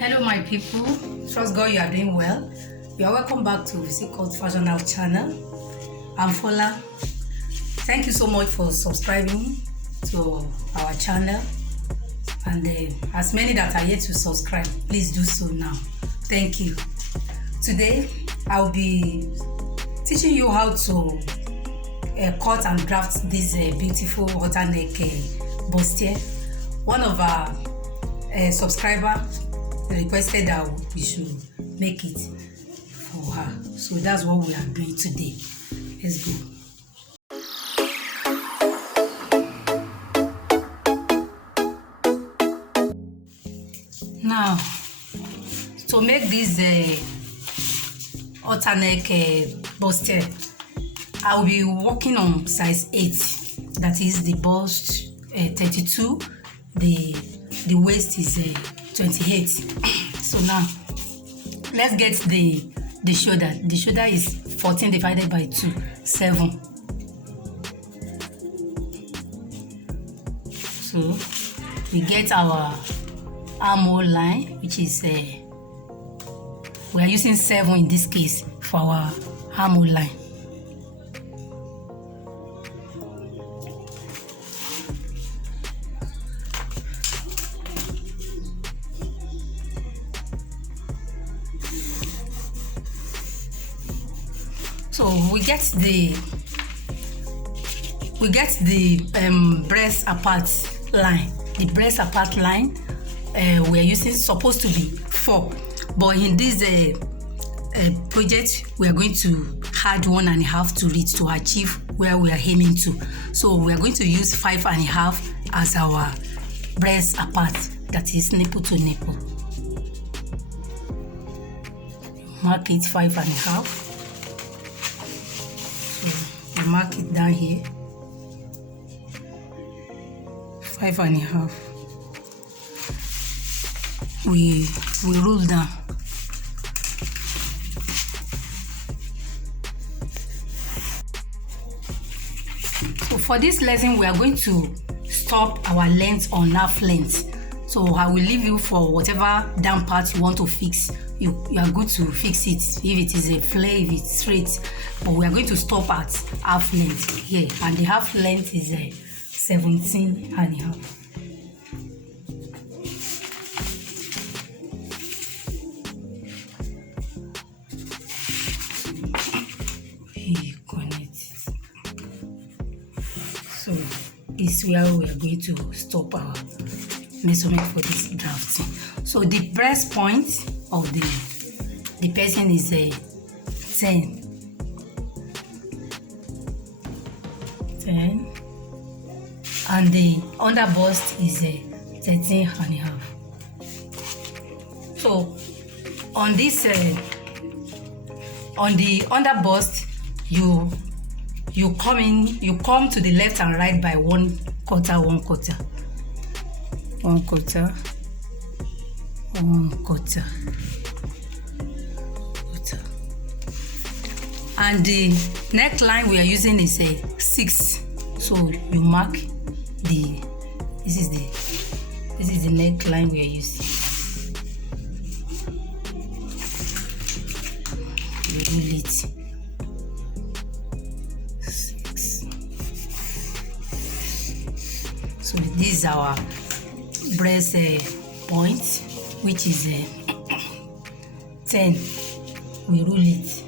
Hello my people, trust God you are doing well. You are welcome back to Visit Cult Fashion House channel. I'm Fola. Thank you so much for subscribing to our channel, and as many that are yet to subscribe, please do so now. Thank you. Today I'll be teaching you how to cut and draft this beautiful halter neck bustier. One of our subscriber requested that we should make it for her, so that's what we are doing today. Let's go. Now, to make this halter neck bustier, I will be working on size 8, that is the bust 32, the waist is 28. So now let's get the shoulder. The shoulder is 14 divided by 2, 7. So we get our armhole line, which is we are using 7 in this case for our armhole line. So we get the breast apart line. The breast apart line we are using supposed to be 4, but in this project we are going to add 1.5 to it to achieve where we are aiming to. So we are going to use 5.5 as our breast apart, that is nipple to nipple. Mark it 5.5. We mark it down here, 5.5. We roll down. So for this lesson, we are going to stop our length on half length. So I will leave you for whatever down part you want to fix. You are good to fix it, if it is a flare, if it's straight, but we are going to stop at half length here, and the half length is 17.5. We connect it. So this is where we are going to stop our measurement for this drafting. So the breast point of the person is 10, and the under bust is 13.5. So on this on the under bust, you come to the left and right by 1 quarter, 1 quarter, 1 quarter, 1 quarter, and the neckline we are using is 6. So you mark this is the neckline we are using. You roll it 6. So this is our breast point, which is 10. We roll it.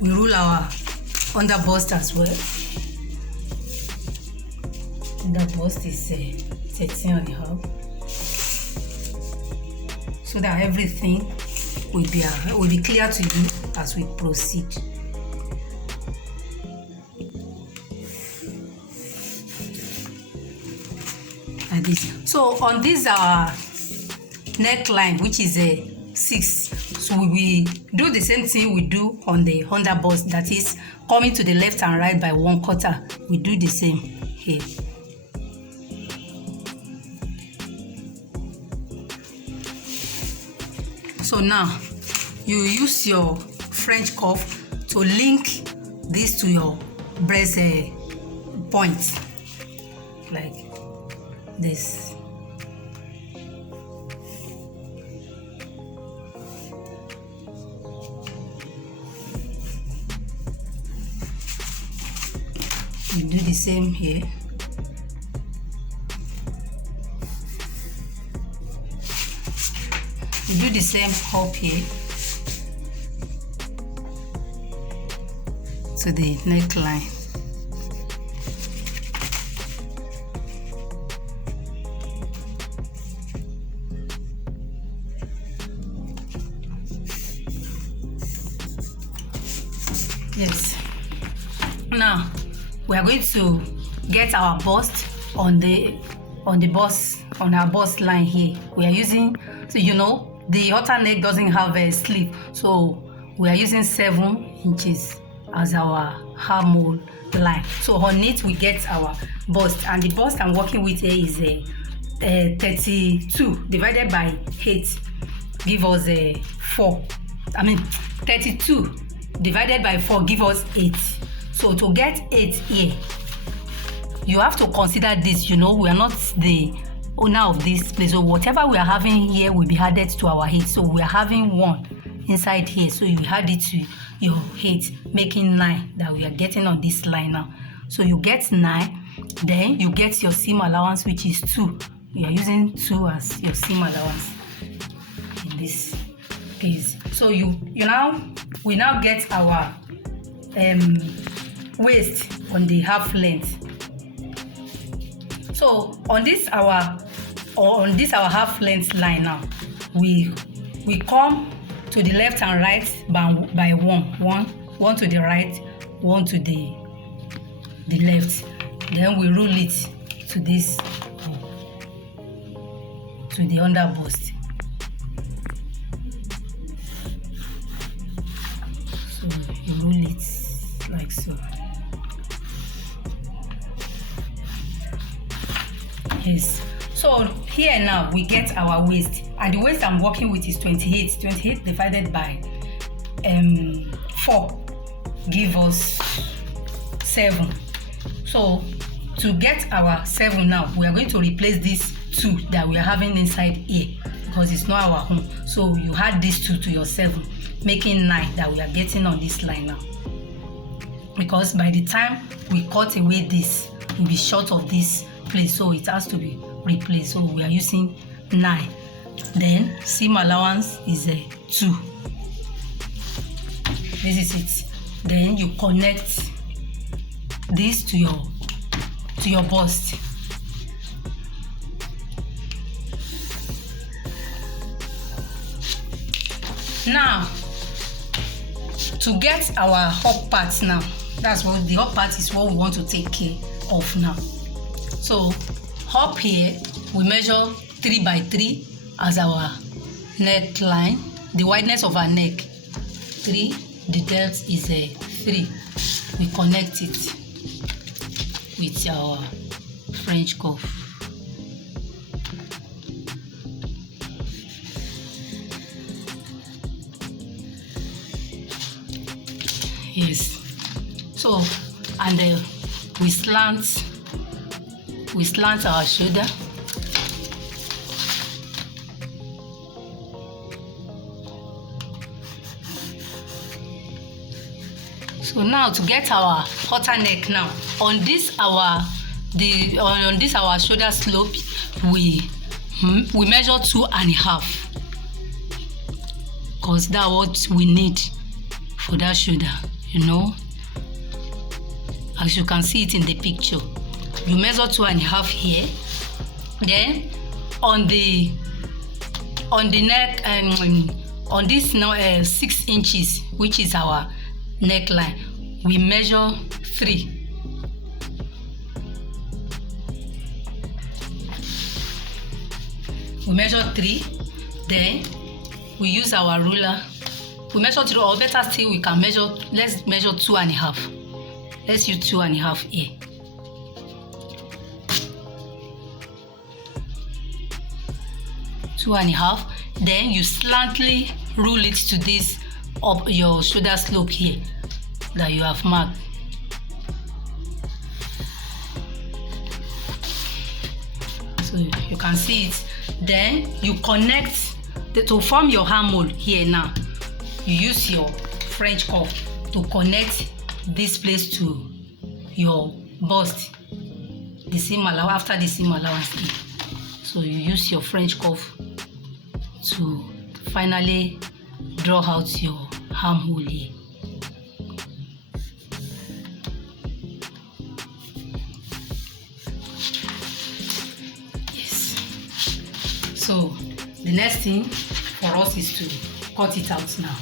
We roll our under bust as well. Under bust is 13.5. So that everything will be clear to you as we proceed. Like this. So on this neckline, which is 6, so we do the same thing we do on the under bust, that is coming to the left and right by 1 quarter. We do the same here. So now you use your French cuff to link this to your breast point, like this. You do the same here. You do the same up here to the neckline. Yes. Now we are going to get our bust on our bust line here. We are using, so you know, the halter neck doesn't have a sleeve, so we are using 7 inches as our armhole line. So on it we get our bust, and the bust I'm working with here is 32 divided by 8 give us 4. 32 divided by 4 give us 8. So to get 8 here, you have to consider this. You know, we are not the owner of this place, so whatever we are having here will be added to our 8. So we are having 1 inside here, so you add it to your 8, making 9 that we are getting on this line now. So you get 9, then you get your seam allowance, which is 2. You are using 2 as your seam allowance in this case. So we now get our waist on the half length. So on this our half length line now, we come to the left and right by one to the right, 1 to the left. Then we roll it to this, to the under bust. So you roll it like so. Yes. So here now we get our waist, and the waist I'm working with is 28. 28 divided by 4 give us 7. So to get our 7 now, we are going to replace this 2 that we are having inside here, because it's not our home. So you add this 2 to your 7, making 9 that we are getting on this line now. Because by the time we cut away this, we'll be short of this place, so it has to be replaced. So we are using 9. Then seam allowance is 2. This is it. Then you connect this to your bust. Now to get our up part now, that's what the up part is, what we want to take care of now. So up here we measure 3 by 3 as our neckline, the wideness of our neck 3, the depth is 3. We connect it with our French cuff. Yes. So and we slant our shoulder. So now to get our halter neck now, on this our shoulder slope, we measure 2.5, because that's what we need for that shoulder, you know, as you can see it in the picture. You measure 2.5 here. Then on the neck and on this now 6 inches, which is our neckline, we measure 3. We measure 3. Then we use our ruler. We measure 3, or better still, we can measure. Let's measure 2.5. Let's use 2.5 here. Two and a half. Then you slantly roll it to this up your shoulder slope here. that you have marked. So you can see it. Then you connect to form your armhole here. Now you use your French cuff to connect this place to your bust, the seam allowance, after the seam allowance. So you use your French cuff to finally draw out your armhole here. Yes. So the next thing for us is to cut it out now.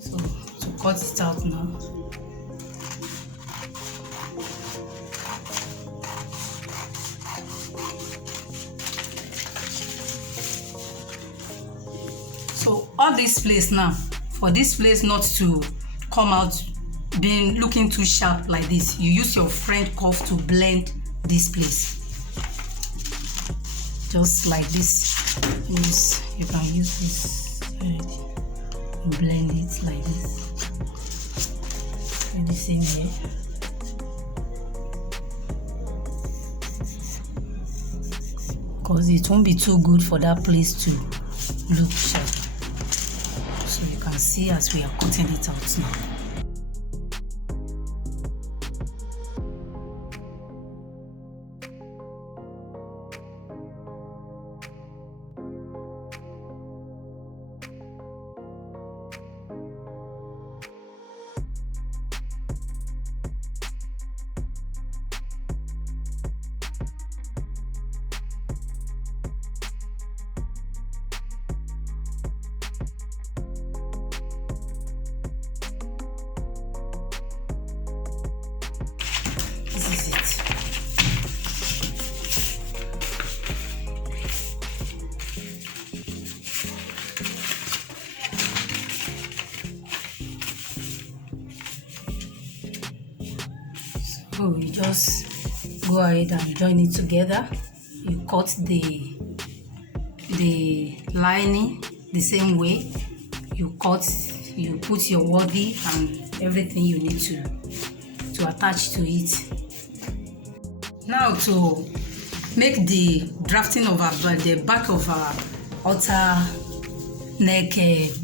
So to cut it out now, so all this place now, for this place not to come out being looking too sharp like this, you use your French cuff to blend this place. Just like this. You can use this side, blend it like this. And the same here. Because it won't be too good for that place to look sharp. So you can see as we are cutting it out now. This is it. So you just go ahead and join it together. You cut the lining the same way. You put your waddy and everything you need to attach to it. Now to make the drafting of the back of our outer neck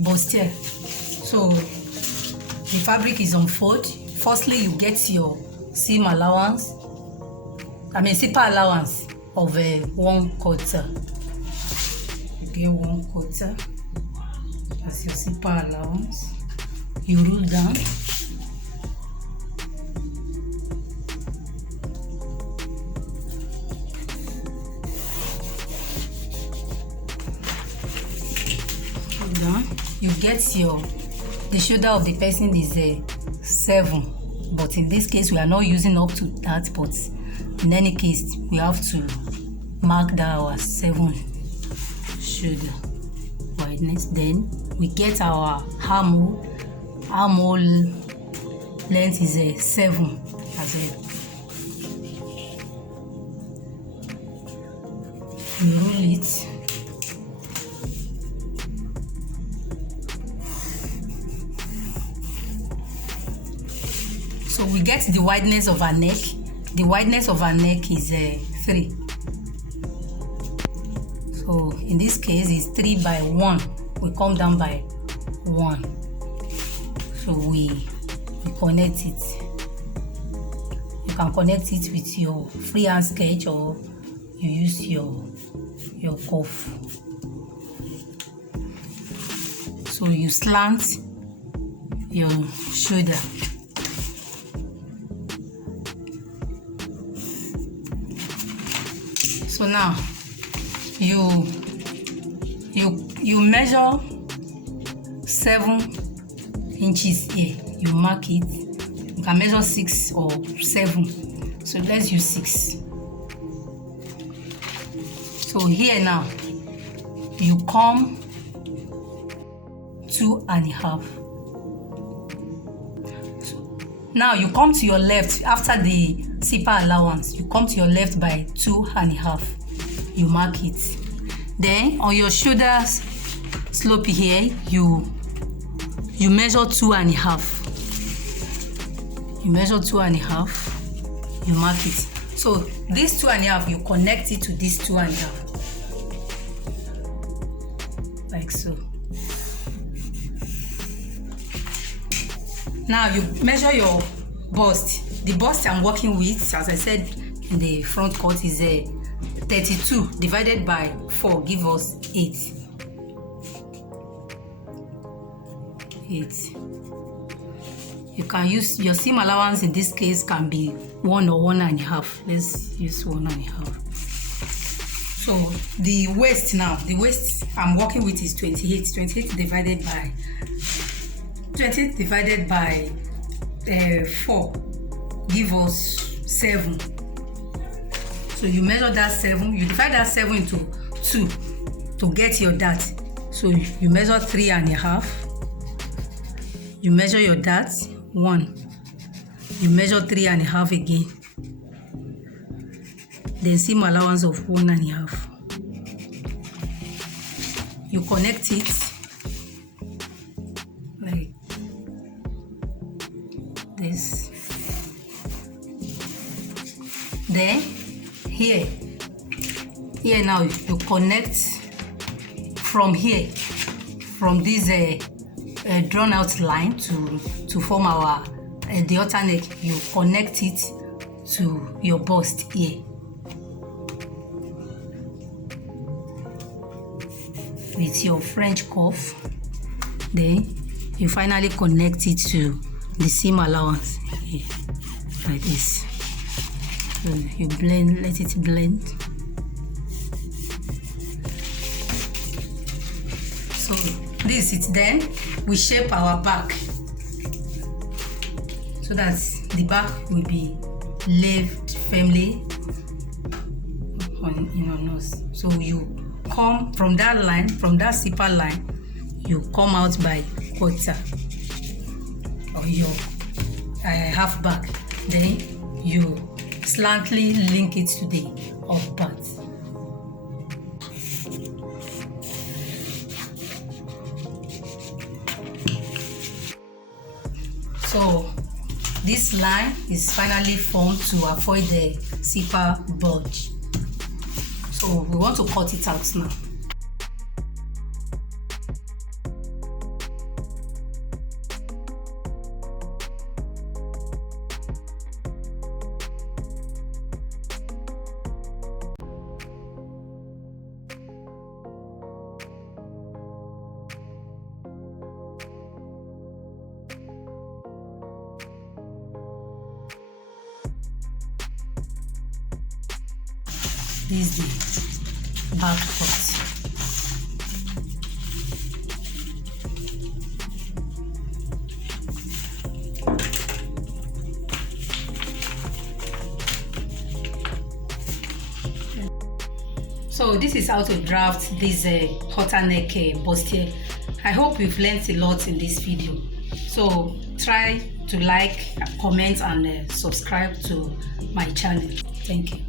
bustier. So the fabric is unfold. Firstly, you get your seam allowance, zipper allowance of 1/4. You get 1/4 as your zipper allowance. You roll down. You get the shoulder of the person is 7, but in this case we are not using up to that, but in any case we have to mark that our 7 shoulder wideness. Then we get our armhole length is 7 as well. We roll it. So we get the wideness of our neck. The wideness of our neck is 3. So in this case it's 3 by 1. We come down by 1. So we connect it. You can connect it with your freehand sketch or you use your cuff. So you slant your shoulder. So now you measure 7 inches here. You mark it. You can measure 6 or 7. So let's use 6. So here now you come 2.5. So now you come to your left after the zipper allowance. You come to your left by 2.5. You mark it. Then on your shoulders slope here, you you measure 2.5. You measure 2.5, you mark it. So this 2.5, you connect it to this 2.5. Like so. Now you measure your bust. The bust I'm working with, as I said in the front cut, is 32 divided by 4 give us 8. 8. You can use your seam allowance. In this case can be 1 or 1.5. Let's use 1.5. So the waist now, the waist I'm working with is 28. 28 divided by 4 give us 7. So you measure that 7, you divide that 7 into 2 to get your dart. So you measure 3.5. You measure your dart 1. You measure 3.5 again. Then seam allowance of 1.5. You connect it like this. Then here now you connect from here, from this drawn out line to form our the outer neck. You connect it to your bust here with your French cuff. Then you finally connect it to the seam allowance here, like this. So you blend, let it blend. So this is then we shape our back so that the back will be left firmly on your nose. So you come from that line, from that zipper line, you come out by quarter or your half back. Then you slantly link it to the up part. So this line is finally formed to avoid the zipper bulge. So we want to cut it out now. This is the back cut. So this is how to draft this halter neck bustier. I hope you've learned a lot in this video. So try to like, comment and subscribe to my channel. Thank you.